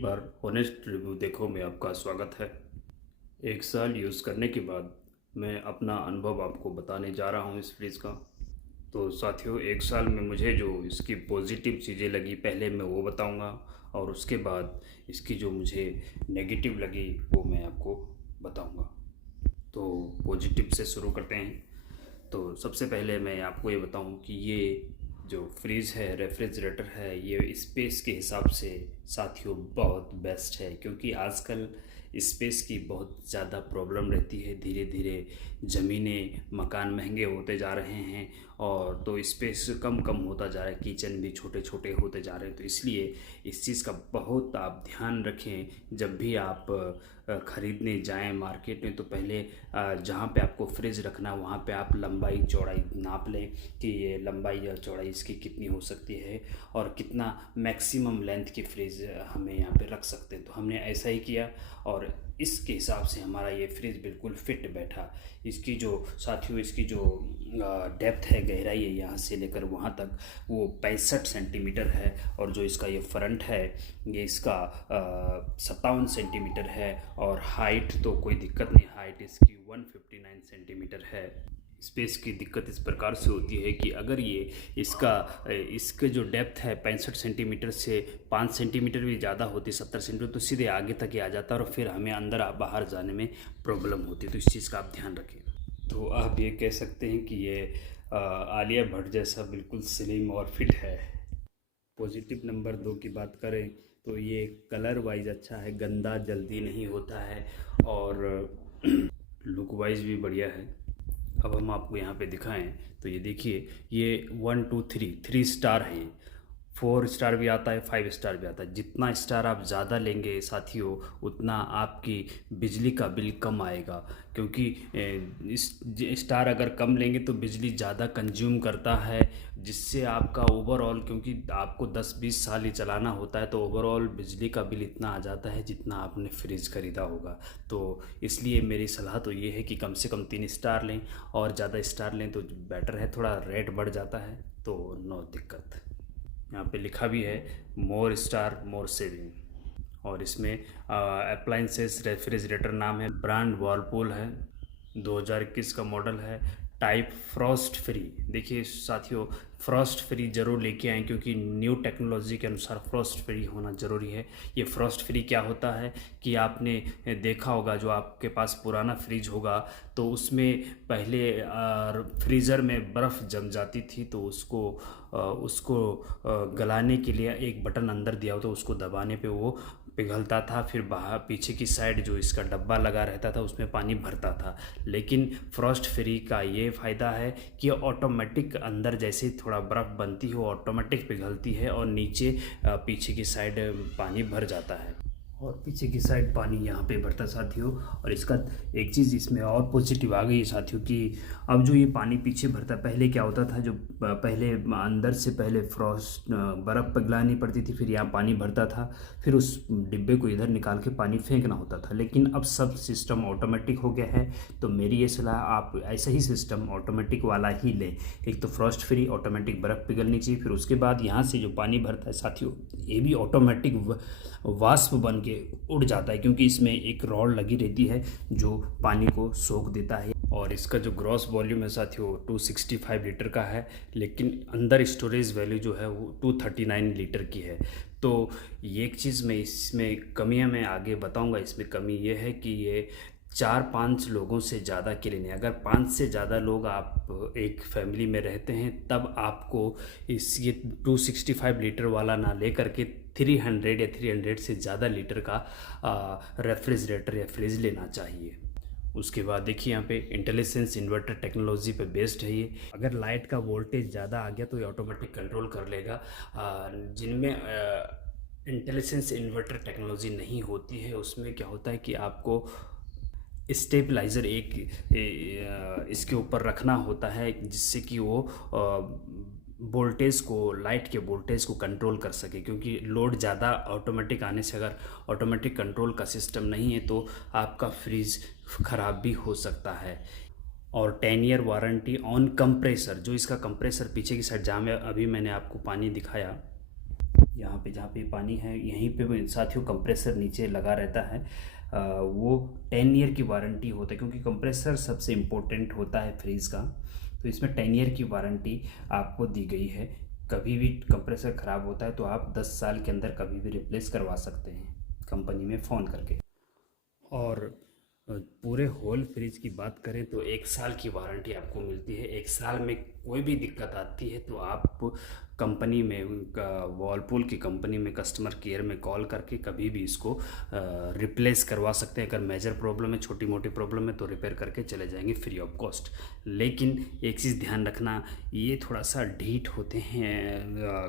बार honest review देखो में आपका स्वागत है। एक साल यूज़ करने के बाद मैं अपना अनुभव आपको बताने जा रहा हूँ इस फ्रिज का। तो साथियों, एक साल में मुझे जो इसकी पॉजिटिव चीज़ें लगी पहले मैं वो बताऊँगा, और उसके बाद इसकी जो मुझे नेगेटिव लगी वो मैं आपको बताऊँगा। तो पॉजिटिव से शुरू करते हैं। तो सबसे पहले मैं आपको ये बताऊं कि ये जो फ्रिज है, रेफ्रिजरेटर है, ये स्पेस के हिसाब से साथियों बहुत बेस्ट है, क्योंकि आजकल स्पेस की बहुत ज़्यादा प्रॉब्लम रहती है। धीरे धीरे ज़मीनें, मकान महंगे होते जा रहे हैं और तो स्पेस कम कम होता जा रहा है, किचन भी छोटे छोटे होते जा रहे हैं। तो इसलिए इस चीज़ का बहुत आप ध्यान रखें जब भी आप ख़रीदने जाएं मार्केट में। तो पहले जहाँ पे आपको फ्रिज रखना वहाँ पे आप लंबाई चौड़ाई नाप लें कि ये लंबाई और चौड़ाई इसकी कितनी हो सकती है और कितना मैक्सिमम लेंथ की फ्रिज हमें यहाँ पे रख सकते हैं। तो हमने ऐसा ही किया और इसके हिसाब से हमारा ये फ्रिज बिल्कुल फिट बैठा। इसकी जो साथियों, इसकी जो डेप्थ है, गहराई है, यहाँ से लेकर वहाँ तक वो 65 सेंटीमीटर है। और जो इसका ये फ्रंट है ये इसका 57 सेंटीमीटर है। और हाइट तो कोई दिक्कत नहीं, हाइट इसकी 159 सेंटीमीटर है। स्पेस की दिक्कत इस प्रकार से होती है कि अगर ये इसके जो डेप्थ है 65 सेंटीमीटर से 5 सेंटीमीटर भी ज़्यादा होती, 70 सेंटीमीटर, तो सीधे आगे तक ही आ जाता है और फिर हमें अंदर बाहर जाने में प्रॉब्लम होती है। तो इस चीज़ का आप ध्यान रखें। तो आप ये कह सकते हैं कि ये आलिया भट्ट जैसा बिल्कुल स्लिम और फिट है। पॉजिटिव नंबर 2 की बात करें तो ये कलर वाइज अच्छा है, गंदा जल्दी नहीं होता है और लुक वाइज भी बढ़िया है। अब हम आपको यहाँ पे दिखाएं तो ये देखिए, ये 1 2 3 स्टार है। 4 स्टार भी आता है, 5 स्टार भी आता है। जितना स्टार आप ज़्यादा लेंगे साथियों उतना आपकी बिजली का बिल कम आएगा, क्योंकि इस स्टार अगर कम लेंगे तो बिजली ज़्यादा कंज्यूम करता है, जिससे आपका ओवरऑल, क्योंकि आपको 10-20 साल ही चलाना होता है, तो ओवरऑल बिजली का बिल इतना आ जाता है जितना आपने फ्रिज खरीदा होगा। तो इसलिए मेरी सलाह तो ये है कि कम से कम 3 स्टार लें, और ज़्यादा स्टार लें तो बेटर है, थोड़ा रेट बढ़ जाता है तो नो दिक्कत। यहाँ पे लिखा भी है मोर स्टार मोर सेविंग। और इसमें अप्लाइंसेस रेफ्रिजरेटर नाम है, ब्रांड वर्लपूल है, 2021 का मॉडल है, टाइप फ्रॉस्ट फ्री। देखिए साथियों, फ्रॉस्ट फ्री ज़रूर लेके आएँ, क्योंकि न्यू टेक्नोलॉजी के अनुसार फ्रॉस्ट फ्री होना ज़रूरी है। ये फ्रॉस्ट फ्री क्या होता है कि आपने देखा होगा, जो आपके पास पुराना फ्रिज होगा तो उसमें पहले फ्रीज़र में बर्फ़ जम जाती थी, तो उसको गलाने के लिए एक बटन अंदर दिया होता, उसको दबाने पे वो पिघलता था, फिर बाहर पीछे की साइड जो इसका डब्बा लगा रहता था उसमें पानी भरता था। लेकिन फ्रॉस्ट फ्री का ये फ़ायदा है कि ऑटोमेटिक अंदर जैसे ही थोड़ा बर्फ़ बनती हो ऑटोमेटिक पिघलती है और नीचे पीछे की साइड पानी भर जाता है, और पीछे की साइड पानी यहाँ पे भरता साथियों। और इसका एक चीज़ इसमें और पॉजिटिव आ गई है साथियों कि अब जो ये पानी पीछे भरता, पहले क्या होता था, जो पहले अंदर से पहले फ्रॉस्ट बर्फ़ पिघलानी पड़ती थी, फिर यहाँ पानी भरता था, फिर उस डिब्बे को इधर निकाल के पानी फेंकना होता था। लेकिन अब सब सिस्टम ऑटोमेटिक हो गया है। तो मेरी ये सलाह, आप ऐसा ही सिस्टम ऑटोमेटिक वाला ही लें। एक तो फ्रॉस्ट फ्री, ऑटोमेटिक बर्फ़ पिघलनी चाहिए, फिर उसके बाद यहाँ से जो पानी भरता है साथियों ये भी ऑटोमेटिक वाष्प बन के उड़ जाता है, क्योंकि इसमें एक रॉड लगी रहती है जो पानी को सोख देता है। और इसका जो ग्रॉस वॉल्यूम है साथियों 265 लीटर का है, लेकिन अंदर स्टोरेज वैल्यू जो है वो 239 लीटर की है। तो ये एक चीज़ मैं इसमें कमियां मैं आगे बताऊंगा। इसमें कमी ये है कि ये 4-5 लोगों से ज़्यादा के लिए नहीं। अगर 5 से ज़्यादा लोग आप एक फैमिली में रहते हैं तब आपको ये 265 लीटर वाला ना ले करके 300 या 300 से ज़्यादा लीटर का रेफ्रिजरेटर या फ्रिज लेना चाहिए। उसके बाद देखिए यहाँ पे इंटेलिजेंस इन्वर्टर टेक्नोलॉजी पे बेस्ड है ये। अगर लाइट का वोल्टेज ज़्यादा आ गया तो ये ऑटोमेटिक कंट्रोल कर लेगा। जिनमें इंटेलिजेंस इन्वर्टर टेक्नोलॉजी नहीं होती है उसमें क्या होता है कि आपको स्टेबलाइज़र इसके ऊपर रखना होता है, जिससे कि वो वोल्टेज को, लाइट के वोल्टेज को कंट्रोल कर सके। क्योंकि लोड ज़्यादा ऑटोमेटिक आने से अगर ऑटोमेटिक कंट्रोल का सिस्टम नहीं है तो आपका फ्रिज ख़राब भी हो सकता है। और 10 ईयर वारंटी ऑन कंप्रेसर, जो इसका कंप्रेसर पीछे की साइड जहाँ में अभी मैंने आपको पानी दिखाया, यहाँ पे जहाँ पे पानी है यहीं पे साथियों कंप्रेसर नीचे लगा रहता है। वो 10 ईयर की वारंटी होता है, क्योंकि कंप्रेसर सबसे इम्पोर्टेंट होता है फ्रीज का। तो इसमें 10 ईयर की वारंटी आपको दी गई है। कभी भी कंप्रेसर ख़राब होता है तो आप 10 साल के अंदर कभी भी रिप्लेस करवा सकते हैं कंपनी में फ़ोन करके। और पूरे होल फ्रिज की बात करें तो 1 साल की वारंटी आपको मिलती है। 1 साल में कोई भी दिक्कत आती है तो आप कंपनी में वर्लपूल की कंपनी में कस्टमर केयर में कॉल करके कभी भी इसको रिप्लेस करवा सकते हैं। अगर मेजर प्रॉब्लम है, छोटी मोटी प्रॉब्लम है तो रिपेयर करके चले जाएंगे फ्री ऑफ कॉस्ट। लेकिन एक चीज़ ध्यान रखना, ये थोड़ा सा ढीठ होते हैं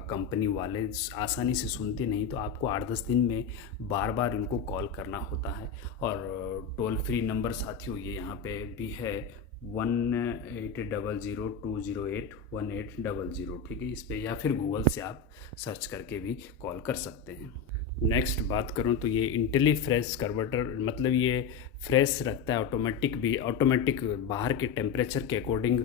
कंपनी वाले, आसानी से सुनते नहीं, तो आपको 8-10 दिन में बार बार इनको कॉल करना होता है। और टोल फ्री नंबर साथियों ये यहाँ पे भी है 1800-208-1800, ठीक है। इस पर या फिर गूगल से आप सर्च करके भी कॉल कर सकते हैं। नेक्स्ट बात करूं तो ये इंटेलीफ्रेश कन्वर्टर, मतलब ये फ्रेश रखता है, ऑटोमेटिक भी, ऑटोमेटिक बाहर के टेम्परेचर के अकॉर्डिंग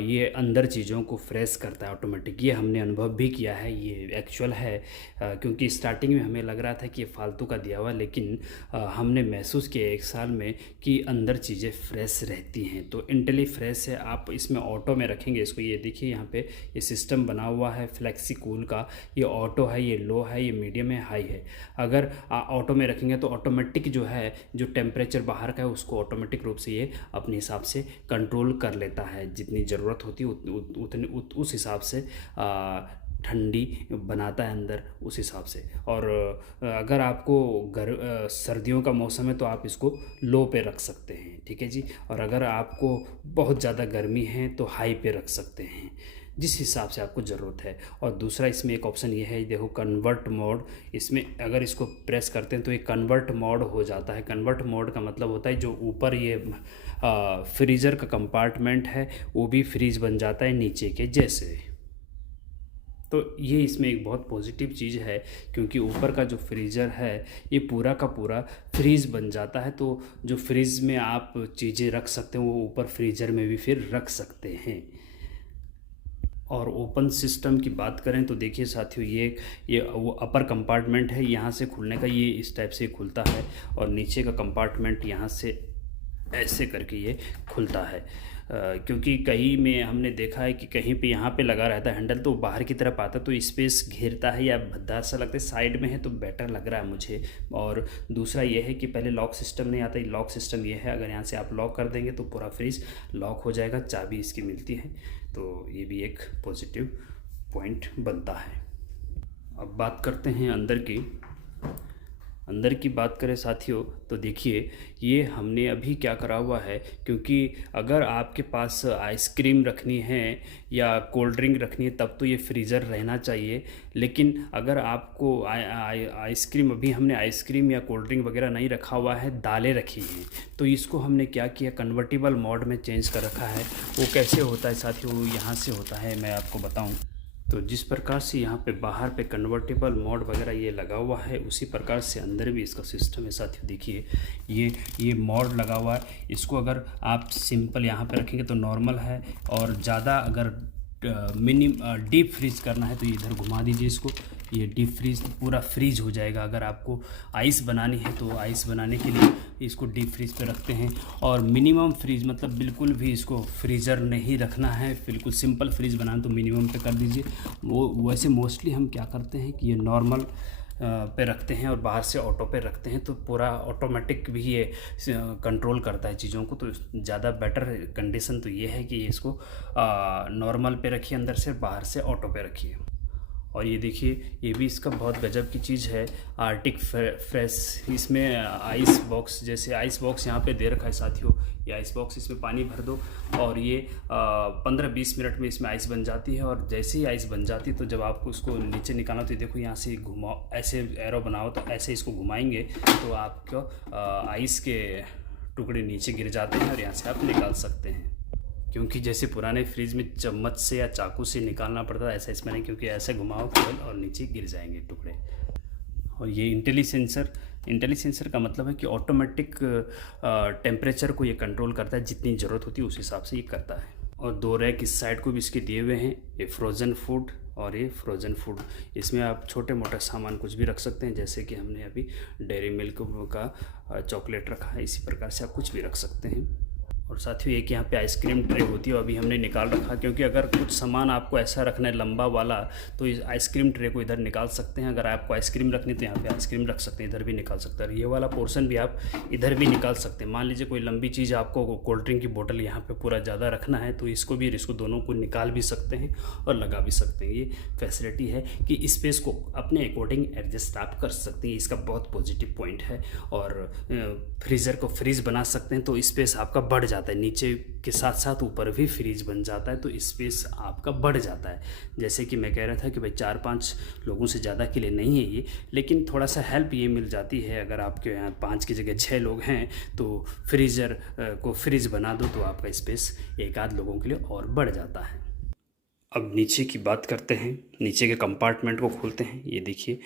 ये अंदर चीज़ों को फ्रेश करता है ऑटोमेटिक। ये हमने अनुभव भी किया है, ये एक्चुअल है। क्योंकि स्टार्टिंग में हमें लग रहा था कि ये फालतू का दिया हुआ, लेकिन हमने महसूस किया 1 साल में कि अंदर चीज़ें फ्रेश रहती हैं। तो इंटेलीफ्रेश है, आप इसमें ऑटो में रखेंगे इसको। ये देखिए यहाँ पे ये सिस्टम बना हुआ है फ्लेक्सी कूल का। ये ऑटो है, ये लो है, ये मीडियम है, हाई है। अगर ऑटो में रखेंगे तो ऑटोमेटिक जो है, जो टेम्परेचर बाहर का है उसको ऑटोमेटिक रूप से ये अपने हिसाब से कंट्रोल कर लेता है। जितनी ज़रूरत होती है उतनी उस हिसाब से ठंडी बनाता है अंदर, उस हिसाब से। और अगर आपको सर्दियों का मौसम है तो आप इसको लो पे रख सकते हैं, ठीक है जी। और अगर आपको बहुत ज़्यादा गर्मी है तो हाई पे रख सकते हैं, जिस हिसाब से आपको ज़रूरत है। और दूसरा इसमें एक ऑप्शन ये है, देखो कन्वर्ट मोड। इसमें अगर इसको प्रेस करते हैं तो ये कन्वर्ट मोड हो जाता है। कन्वर्ट मोड का मतलब होता है जो ऊपर ये फ्रीज़र का कंपार्टमेंट है वो भी फ्रीज बन जाता है नीचे के जैसे। तो ये इसमें एक बहुत पॉजिटिव चीज़ है, क्योंकि ऊपर का जो फ्रीज़र है ये पूरा का पूरा फ्रीज बन जाता है। तो जो फ्रीज में आप चीज़ें रख सकते हैं वो ऊपर फ्रीज़र में भी फिर रख सकते हैं। और ओपन सिस्टम की बात करें तो देखिए साथियों, ये वो अपर कंपार्टमेंट है, यहाँ से खुलने का ये इस टाइप से खुलता है। और नीचे का कंपार्टमेंट यहाँ से ऐसे करके ये खुलता है। क्योंकि कहीं में हमने देखा है कि कहीं पे यहाँ पे लगा रहता है हैंडल, तो बाहर की तरफ आता तो स्पेस घेरता है या भद्दा सा लगता है। साइड में है तो बेटर लग रहा है मुझे। और दूसरा ये है कि पहले लॉक सिस्टम नहीं आता, लॉक सिस्टम ये है, अगर यहाँ से आप लॉक कर देंगे तो पूरा फ्रिज लॉक हो जाएगा, चाबी इसकी मिलती है। तो ये भी एक पॉजिटिव पॉइंट बनता है। अब बात करते हैं अंदर की बात करें साथियों तो देखिए ये हमने अभी क्या करा हुआ है, क्योंकि अगर आपके पास आइसक्रीम रखनी है या कोल्ड ड्रिंक रखनी है तब तो ये फ्रीज़र रहना चाहिए। लेकिन अगर आपको आइसक्रीम, अभी हमने आइसक्रीम या कोल्ड ड्रिंक वगैरह नहीं रखा हुआ है, दालें रखी हैं, तो इसको हमने क्या किया, कन्वर्टिबल मोड में चेंज कर रखा है। वो कैसे होता है साथियों, वो यहाँ से होता है, मैं आपको बताऊँ। तो जिस प्रकार से यहाँ पे बाहर पे कन्वर्टेबल मोड वगैरह ये लगा हुआ है, उसी प्रकार से अंदर भी इसका सिस्टम है साथियों। देखिए ये मोड लगा हुआ है। इसको अगर आप सिंपल यहाँ पे रखेंगे तो नॉर्मल है, और ज़्यादा अगर डीप फ्रीज करना है तो इधर घुमा दीजिए इसको, ये डीप फ्रीज पूरा फ्रीज हो जाएगा। अगर आपको आइस बनानी है तो आइस बनाने के लिए इसको डीप फ्रीज पे रखते हैं। और मिनिमम फ्रीज मतलब बिल्कुल भी इसको फ्रीज़र नहीं रखना है, बिल्कुल सिंपल फ्रीज बनाना तो मिनिमम पे कर दीजिए। वो वैसे मोस्टली हम क्या करते हैं कि ये नॉर्मल पे रखते हैं और बाहर से ऑटो पे रखते हैं, तो पूरा ऑटोमेटिक भी ये कंट्रोल करता है चीज़ों को। तो ज़्यादा बेटर कंडीशन तो ये है कि इसको नॉर्मल पे रखिए, अंदर से, बाहर से ऑटो पे रखिए। और ये देखिए ये भी इसका बहुत गजब की चीज़ है, आर्टिक फ्रेश। इसमें आइस बॉक्स, जैसे आइस बॉक्स यहाँ पे दे रखा है साथियों। ये आइस बॉक्स, इसमें पानी भर दो और ये 15-20 मिनट में इसमें आइस बन जाती है। और जैसे ही आइस बन जाती है तो जब आपको उसको नीचे निकालना तो देखो यहाँ से घुमाओ, ऐसे एरो बनाओ तो ऐसे इसको घुमाएंगे तो आपको आइस के टुकड़े नीचे गिर जाते हैं और यहाँ से आप निकाल सकते हैं। क्योंकि जैसे पुराने फ्रिज में चम्मच से या चाकू से निकालना पड़ता है, ऐसा इसमें नहीं, क्योंकि ऐसे घुमाओ केवल और नीचे गिर जाएंगे टुकड़े। और ये इंटेलिसेंसर का मतलब है कि ऑटोमेटिक टेम्परेचर को ये कंट्रोल करता है, जितनी ज़रूरत होती है उस हिसाब से ये करता है। और 2 रैक इस साइड को भी इसके दिए हुए हैं, ये फ्रोज़न फूड और ये फ्रोज़न फूड, इसमें आप छोटे मोटे सामान कुछ भी रख सकते हैं, जैसे कि हमने अभी डेयरी मिल्क का चॉकलेट रखा है, इसी प्रकार से आप कुछ भी रख सकते हैं। और साथ ही एक यहाँ पे आइसक्रीम ट्रे होती है, अभी हमने निकाल रखा, क्योंकि अगर कुछ सामान आपको ऐसा रखना है लंबा वाला, तो इस आइसक्रीम ट्रे को इधर निकाल सकते हैं। अगर आपको आइसक्रीम रखनी तो यहाँ पे आइसक्रीम रख सकते हैं, इधर भी निकाल सकते हैं। ये वाला पोर्शन भी आप इधर भी निकाल सकते हैं। मान लीजिए कोई लंबी चीज़, आपको कोल्ड ड्रिंक की बोतल यहाँ पर पूरा ज़्यादा रखना है, तो इसको दोनों को निकाल भी सकते हैं और लगा भी सकते हैं। ये फैसिलिटी है कि स्पेस को अपने अकॉर्डिंग एडजस्ट आप कर सकते हैं, इसका बहुत पॉजिटिव पॉइंट है। और फ्रीज़र को फ्रीज बना सकते हैं, तो स्पेस आपका बढ़ जाता है, नीचे के साथ साथ ऊपर भी फ्रीज बन जाता है, तो स्पेस आपका बढ़ जाता है। जैसे कि मैं कह रहा था कि भाई 4-5 लोगों से ज़्यादा के लिए नहीं है ये, लेकिन थोड़ा सा हेल्प ये मिल जाती है। अगर आपके यहाँ 5 की जगह 6 लोग हैं, तो फ्रीज़र को फ्रीज बना दो, तो आपका स्पेस एक आध लोगों के लिए और बढ़ जाता है। अब नीचे की बात करते हैं, नीचे के कंपार्टमेंट को खोलते हैं। ये देखिए,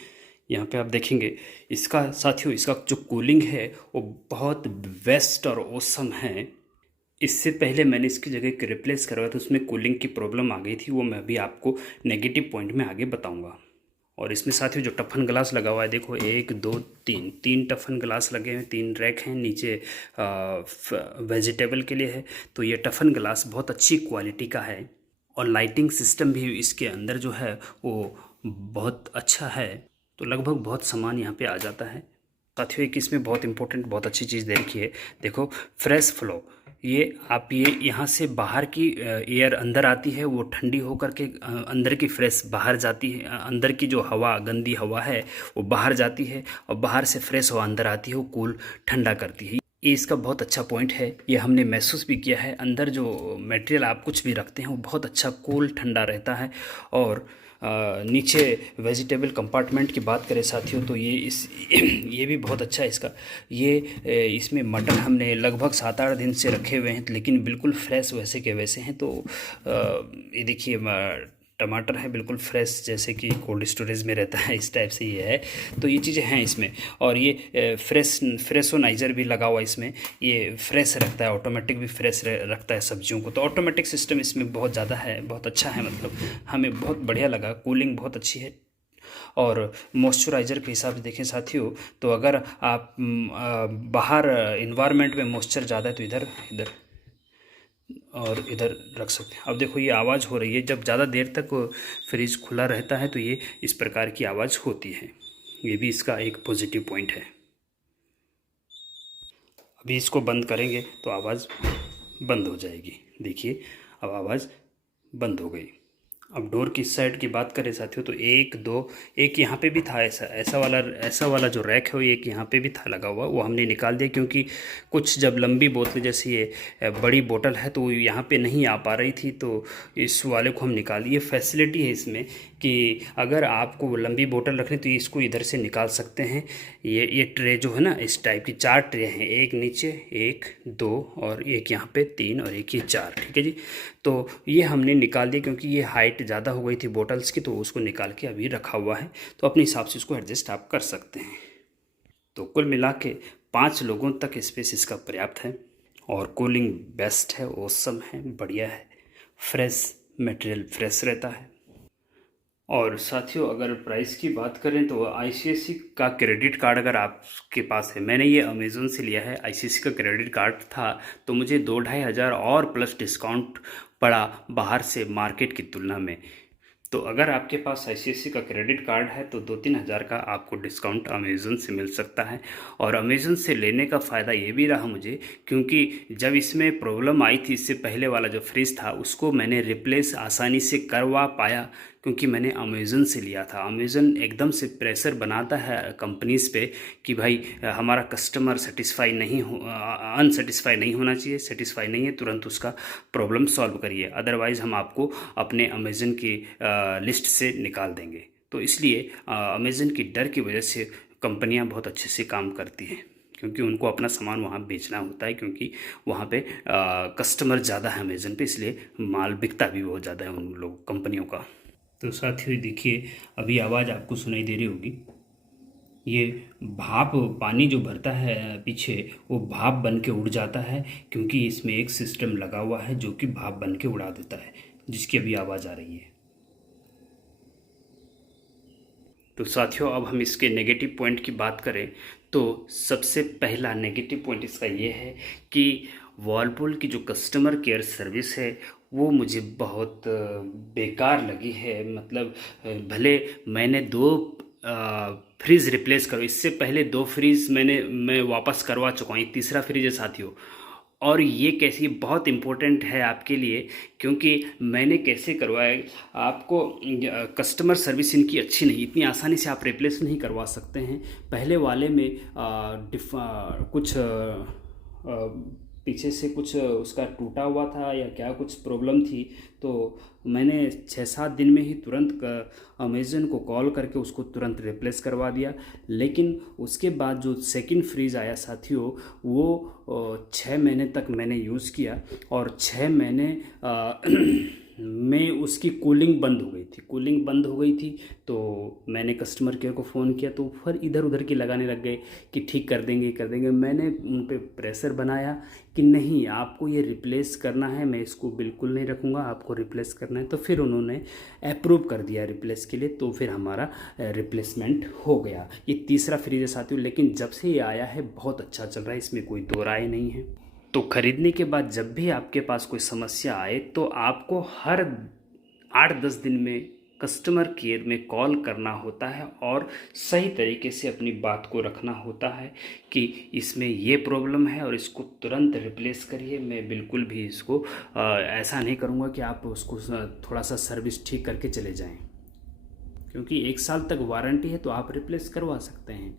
यहाँ पे आप देखेंगे इसका साथियों, इसका जो कूलिंग है वो बहुत बेस्ट और ऑसम है। इससे पहले मैंने इसकी जगह एक रिप्लेस करवाया था, उसमें कूलिंग की प्रॉब्लम आ गई थी, वो मैं अभी आपको नेगेटिव पॉइंट में आगे बताऊंगा। और इसमें साथियों जो टफन ग्लास लगा हुआ है, देखो 1 2 3 टफन ग्लास लगे हैं, 3 रैक हैं, नीचे वेजिटेबल के लिए है। तो ये टफन ग्लास बहुत अच्छी क्वालिटी का है, और लाइटिंग सिस्टम भी इसके अंदर जो है वो बहुत अच्छा है। तो लगभग बहुत सामान यहाँ पे आ जाता है। साथियों एक इसमें बहुत इंपॉर्टेंट, बहुत अच्छी चीज़ दे रखी है, देखो फ्रेश फ्लो। ये आप ये यहाँ से बाहर की एयर अंदर आती है, वो ठंडी होकर के अंदर की फ्रेश बाहर जाती है। अंदर की जो हवा, गंदी हवा है, वो बाहर जाती है, और बाहर से फ्रेश हवा अंदर आती है, वो कूल ठंडा करती है। ये इसका बहुत अच्छा पॉइंट है, ये हमने महसूस भी किया है। अंदर जो मटेरियल आप कुछ भी रखते हैं वो बहुत अच्छा कूल ठंडा रहता है। और नीचे वेजिटेबल कंपार्टमेंट की बात करें साथियों, तो ये भी बहुत अच्छा है इसका। ये इसमें मटर हमने लगभग 7-8 दिन से रखे हुए हैं, लेकिन बिल्कुल फ्रेश वैसे के वैसे हैं। तो ये देखिए टमाटर है बिल्कुल फ्रेश, जैसे कि कोल्ड स्टोरेज में रहता है, इस टाइप से ये है। तो ये चीज़ें हैं इसमें। और ये फ्रेशोनाइज़र भी लगा हुआ है इसमें, ये फ्रेश रखता है, ऑटोमेटिक भी फ्रेश रखता है सब्जियों को। तो ऑटोमेटिक सिस्टम इसमें बहुत ज़्यादा है, बहुत अच्छा है, मतलब हमें बहुत बढ़िया लगा। कूलिंग बहुत अच्छी है। और मॉइस्चराइज़र के हिसाब से देखें साथियों, तो अगर आप बाहर इन्वायरमेंट में मॉइस्चर ज़्यादा है, तो इधर और इधर रख सकते हैं। अब देखो ये आवाज़ हो रही है, जब ज़्यादा देर तक फ्रिज खुला रहता है तो ये इस प्रकार की आवाज़ होती है। ये भी इसका एक पॉजिटिव पॉइंट है। अभी इसको बंद करेंगे तो आवाज़ बंद हो जाएगी। देखिए अब आवाज़ बंद हो गई। अब डोर की साइड की बात करें साथियों, तो 1 2 एक यहाँ पे भी था, ऐसा वाला जो रैक है वो एक यहाँ पे भी था लगा हुआ, वो हमने निकाल दिया, क्योंकि कुछ जब लंबी बोतलें, जैसे ये बड़ी बोतल है, तो यहाँ पे नहीं आ पा रही थी, तो इस वाले को हम निकाल दिए। फैसिलिटी है इसमें कि अगर आपको लंबी बोतल रखनी तो इसको इधर से निकाल सकते हैं। ये ट्रे जो है ना, इस टाइप की 4 ट्रे हैं, एक नीचे, 1 2 और एक यहाँ पे 3 और एक ये 4, ठीक है जी। तो ये हमने निकाल दिया, क्योंकि ये हाइट ज़्यादा हो गई थी बोटल्स की, तो उसको निकाल के अभी रखा हुआ है। तो अपने हिसाब से इसको एडजस्ट आप कर सकते हैं। तो कुल मिला के 5 लोगों तक स्पेस इसका पर्याप्त है, और कूलिंग बेस्ट है, ऑसम है, बढ़िया है, फ्रेश मटेरियल फ्रेश रहता है। और साथियों अगर प्राइस की बात करें तो आईसीआईसी का क्रेडिट कार्ड अगर आपके पास है, मैंने ये अमेज़ोन से लिया है, आईसीआईसी का क्रेडिट कार्ड था, तो मुझे 2-2.5 हज़ार और प्लस डिस्काउंट पड़ा बाहर से मार्केट की तुलना में। तो अगर आपके पास आईसीआईसी का क्रेडिट कार्ड है तो 2-3 हज़ार का आपको डिस्काउंट अमेज़न से मिल सकता है। और अमेज़न से लेने का फ़ायदा ये भी रहा मुझे, क्योंकि जब इसमें प्रॉब्लम आई थी, इससे पहले वाला जो फ्रिज था उसको मैंने रिप्लेस आसानी से करवा पाया, क्योंकि मैंने अमेज़न से लिया था। अमेज़न एकदम से प्रेशर बनाता है कंपनीज़ पे कि भाई हमारा कस्टमर अनसेटिस्फाई नहीं होना चाहिए, सेटिस्फाई नहीं है, तुरंत उसका प्रॉब्लम सॉल्व करिए, अदरवाइज़ हम आपको अपने अमेज़न की लिस्ट से निकाल देंगे। तो इसलिए अमेज़न की डर की वजह से कंपनियां बहुत अच्छे से काम करती हैं, क्योंकि उनको अपना सामान वहाँ बेचना होता है, क्योंकि वहाँ पे कस्टमर ज़्यादा है अमेज़न पे, इसलिए माल बिकता भी बहुत ज़्यादा है उन लोग कंपनियों का। तो साथियों देखिए अभी आवाज़ आपको सुनाई दे रही होगी, ये भाप पानी जो भरता है पीछे, वो भाप बन के उड़ जाता है, क्योंकि इसमें एक सिस्टम लगा हुआ है जो कि भाप बन के उड़ा देता है, जिसकी अभी आवाज़ आ रही है। तो साथियों, अब हम इसके नेगेटिव पॉइंट की बात करें तो सबसे पहला नेगेटिव पॉइंट इसका ये है कि वर्लपूल की जो कस्टमर केयर सर्विस है वो मुझे बहुत बेकार लगी है। मतलब भले मैंने 2 फ्रिज रिप्लेस करो, इससे पहले 2 फ्रिज मैं वापस करवा चुका हूँ, ये तीसरा फ्रिज है साथियों। और ये कैसी बहुत इम्पोर्टेंट है आपके लिए, क्योंकि मैंने कैसे करवाया, आपको कस्टमर सर्विस इनकी अच्छी नहीं, इतनी आसानी से आप रिप्लेस नहीं करवा सकते हैं। पहले वाले में कुछ पीछे से कुछ उसका टूटा हुआ था या क्या कुछ प्रॉब्लम थी, तो मैंने 6-7 दिन में ही तुरंत अमेज़न को कॉल करके उसको तुरंत रिप्लेस करवा दिया। लेकिन उसके बाद जो सेकंड फ्रीज आया साथियों, वो 6 महीने तक मैंने यूज़ किया और 6 महीने में उसकी कूलिंग बंद हो गई थी। तो मैंने कस्टमर केयर को फ़ोन किया तो फिर इधर उधर की लगाने लग गए कि ठीक कर देंगे। मैंने उन पे प्रेशर बनाया कि नहीं, आपको ये रिप्लेस करना है, मैं इसको बिल्कुल नहीं रखूँगा, आपको रिप्लेस करना है। तो फिर उन्होंने अप्रूव कर दिया रिप्लेस के लिए, तो फिर हमारा रिप्लेसमेंट हो गया। ये तीसरा फ्रिज है साथियों, लेकिन जब से ये आया है बहुत अच्छा चल रहा है, इसमें कोई दो राय नहीं है। तो ख़रीदने के बाद जब भी आपके पास कोई समस्या आए तो आपको हर 8-10 दिन में कस्टमर केयर में कॉल करना होता है और सही तरीके से अपनी बात को रखना होता है कि इसमें ये प्रॉब्लम है और इसको तुरंत रिप्लेस करिए। मैं बिल्कुल भी इसको ऐसा नहीं करूँगा कि आप उसको थोड़ा सा सर्विस ठीक करके चले जाएं, क्योंकि 1 साल तक वारंटी है तो आप रिप्लेस करवा सकते हैं।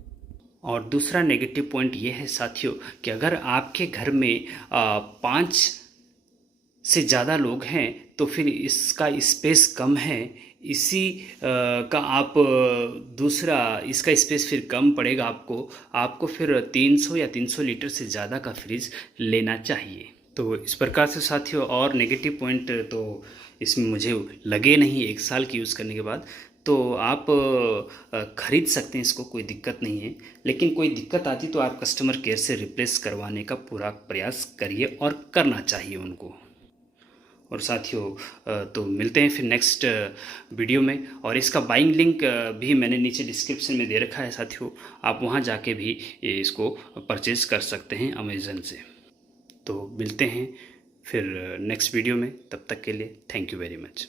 और दूसरा नेगेटिव पॉइंट ये है साथियों कि अगर आपके घर में 5 से ज़्यादा लोग हैं तो फिर इसका स्पेस कम है, इसी का आप दूसरा इसका स्पेस फिर कम पड़ेगा आपको फिर 300 या 300 लीटर से ज़्यादा का फ्रिज लेना चाहिए। तो इस प्रकार से साथियों, और नेगेटिव पॉइंट तो इसमें मुझे लगे नहीं 1 साल की यूज़ करने के बाद। तो आप ख़रीद सकते हैं इसको, कोई दिक्कत नहीं है। लेकिन कोई दिक्कत आती तो आप कस्टमर केयर से रिप्लेस करवाने का पूरा प्रयास करिए और करना चाहिए उनको। और साथियों, तो मिलते हैं फिर नेक्स्ट वीडियो में। और इसका बाइंग लिंक भी मैंने नीचे डिस्क्रिप्शन में दे रखा है साथियों, आप वहां जाके भी इसको परचेज़ कर सकते हैं अमेज़न से। तो मिलते हैं फिर नेक्स्ट वीडियो में, तब तक के लिए थैंक यू वेरी मच।